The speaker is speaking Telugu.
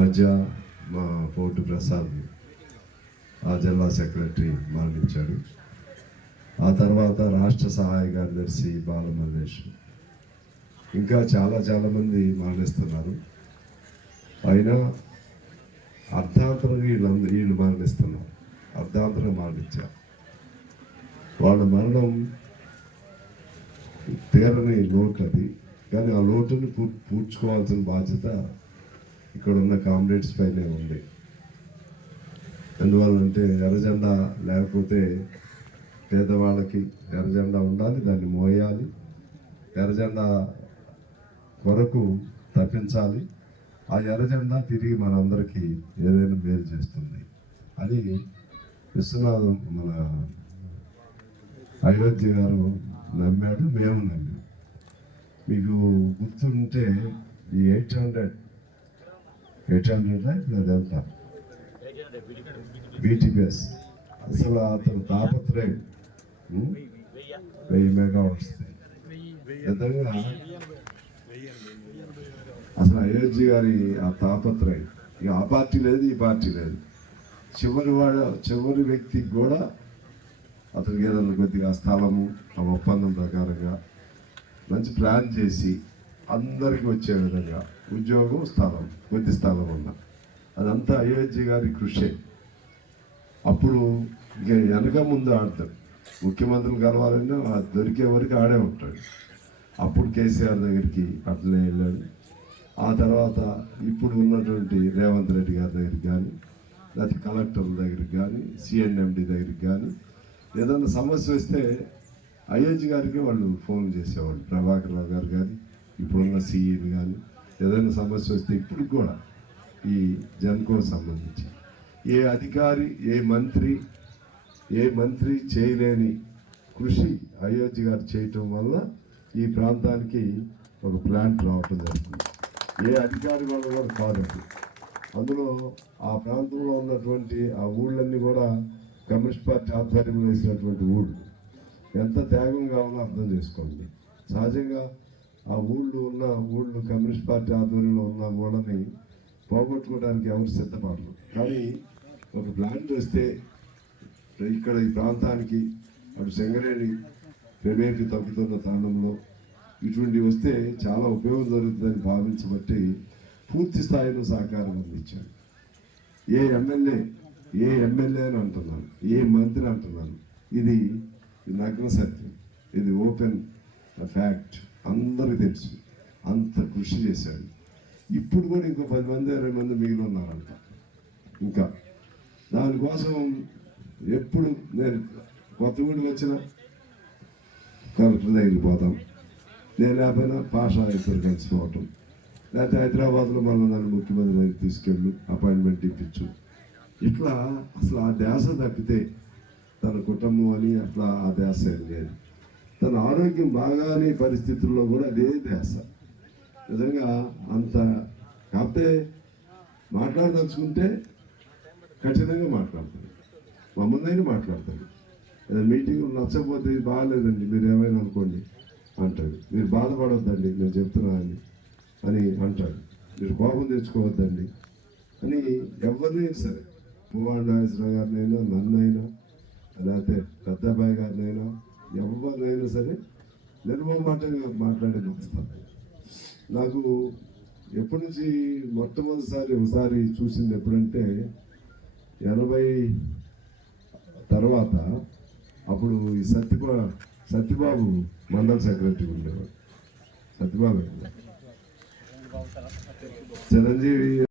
మధ్య మా పోటు ప్రసాద్ ఆ జిల్లా సెక్రటరీ మరణించాడు. ఆ తర్వాత రాష్ట్ర సహాయ కార్యదర్శి బాలమల్లేష్, ఇంకా చాలామంది మరణిస్తున్నారు. అయినా అర్ధాంతరంగా వీళ్ళు మరణిస్తున్నారు, అర్ధాంతరంగా మరణించారు. వాళ్ళ మరణం తీరని లోటు అది, కానీ ఆ లోటుని పూడ్చుకోవాల్సిన బాధ్యత ఇక్కడ ఉన్న కామ్రేడ్స్ పైనే ఉంది. ఎందువల్లంటే ఎర్రజెండా లేకపోతే పేదవాళ్ళకి ఎర్రజెండా ఉండాలి, దాన్ని మోయాలి, ఎర్రజెండా కొరకు తప్పించాలి. ఆ ఎర్రజెండా తిరిగి మనందరికీ ఏదైనా మేలు చేస్తుంది అని విశ్వనాథం మన అయోధ్య గారు నమ్మాడు, మేము నమ్మాం. మీకు గుర్తుంటే ఈ 800 ఇప్పుడు అది ఎంత BTPS అసలు అతను తాపత్రయం 1000 మెగావాట్స్. పెద్దగా అసలు అయోధ్య గారి ఆ తాపత్రయం, ఇక ఆ పార్టీ లేదు, ఈ పార్టీ లేదు, చివరి వ్యక్తికి కూడా అతనికి ఏదైనా కొద్దిగా స్థలము ఆ ఒప్పందం ప్రకారంగా మంచి ప్లాన్ చేసి అందరికీ వచ్చే విధంగా ఉద్యోగం, స్థలం, కొద్ది స్థలం ఉన్న అదంతా అయోధ్య గారి కృషి. అప్పుడు ఇక వెనక ముందు ఆడతాడు, ముఖ్యమంత్రులు కలవాలన్నా దొరికే వరకు ఆడే ఉంటాడు. అప్పుడు కేసీఆర్ దగ్గరికి అట్లనే వెళ్ళాడు. ఆ తర్వాత ఇప్పుడు ఉన్నటువంటి రేవంత్ రెడ్డి గారి దగ్గరికి కానీ, లేకపోతే కలెక్టర్ల దగ్గరికి కానీ, CNMD దగ్గరికి కానీ ఏదైనా సమస్య వస్తే అయోధ్య గారికి వాళ్ళు ఫోన్ చేసేవాళ్ళు. ప్రభాకర్ రావు గారు కానీ, ఇప్పుడున్న CEని కానీ ఏదైనా సమస్య వస్తే ఇప్పుడు కూడా ఈ జన్కో సంబంధించి ఏ అధికారి, ఏ మంత్రి చేయలేని కృషి అయోధ్య గారు చేయటం వల్ల ఈ ప్రాంతానికి ఒక ప్లాంట్ రావటం జరుగుతుంది. ఏ అధికారి వల్ల కూడా కాదండి. అందులో ఆ ప్రాంతంలో ఉన్నటువంటి ఆ ఊళ్ళన్నీ కూడా కమ్యూనిస్ట్ పార్టీ ఆధ్వర్యంలో వేసినటువంటి ఊళ్ళు. ఎంత త్యాగం కావాలో అర్థం చేసుకోండి. సహజంగా ఆ ఊళ్ళు కమ్యూనిస్ట్ పార్టీ ఆధ్వర్యంలో ఉన్న ఊళ్ళని పోగొట్టుకోవడానికి ఎవరు సిద్ధపడరు. కానీ ఒక ప్లాంట్ వస్తే ఇక్కడ ఈ ప్రాంతానికి అటు సింగరేణి ప్రైవేట్కి తగ్గుతున్న తాండంలో ఇటువంటివి వస్తే చాలా ఉపయోగం జరుగుతుందని భావించబట్టి పూర్తి స్థాయిలో సహకారం అందించాడు. ఏ ఎమ్మెల్యే అని అంటున్నాను, ఏ మంత్రి అంటున్నాను, ఇది నగ్న సత్యం, ఇది ఓపెన్ ఫ్యాక్ట్, అందరికీ తెలుసు. అంత కృషి చేశాడు. ఇప్పుడు కూడా ఇంకో 10 మంది 20 మంది మిగిలి ఉన్నారంట. ఇంకా దానికోసం ఎప్పుడు నేను కొత్తగూడికి వచ్చిన కలెక్టర్ దగ్గరికి పోతాం, నేను లేకపోయినా పాషా ఇద్దరు కలిసిపోవటం, లేకపోతే హైదరాబాద్లో మళ్ళీ నన్ను ముఖ్యమంత్రి దగ్గరికి తీసుకెళ్ళు, అపాయింట్మెంట్ ఇప్పించు. ఇట్లా అసలు ఆ ధ్యాస తప్పితే తన కుటుంబం అని అట్లా ఆ ధ్యాస ఏం లేదు. తన ఆరోగ్యం బాగానే పరిస్థితుల్లో కూడా అదే ధ్యాస. నిజంగా అంత కాకపోతే మాట్లాడదలుచుకుంటే కఠినంగా మాట్లాడతాడు, మమ్మల్ని మాట్లాడతాడు. ఏదైనా మీటింగ్ నచ్చకపోతే ఇది బాగాలేదండి, మీరు ఏమైనా అనుకోండి అంటాడు. మీరు బాధపడవద్దండి, నేను చెప్తున్నా అని అంటాడు. మీరు కోపం తెచ్చుకోవద్దండి అని ఎవరినైనా సరే, భువన్ నాగేశ్వరరావు గారినైనా, నన్నైనా, లేకపోతే పెద్దబ్బాయి గారినైనా, ఎవరినైనా సరే నిర్మమాటంగా మాట్లాడే నడుస్తాను. నాకు ఎప్పటి నుంచి ఒకసారి చూసింది ఎప్పుడంటే 80 తర్వాత. అప్పుడు ఈ సత్యబాబు మండల సెక్రటరీ ఉండేవాడు. సత్యబాబు చిరంజీవి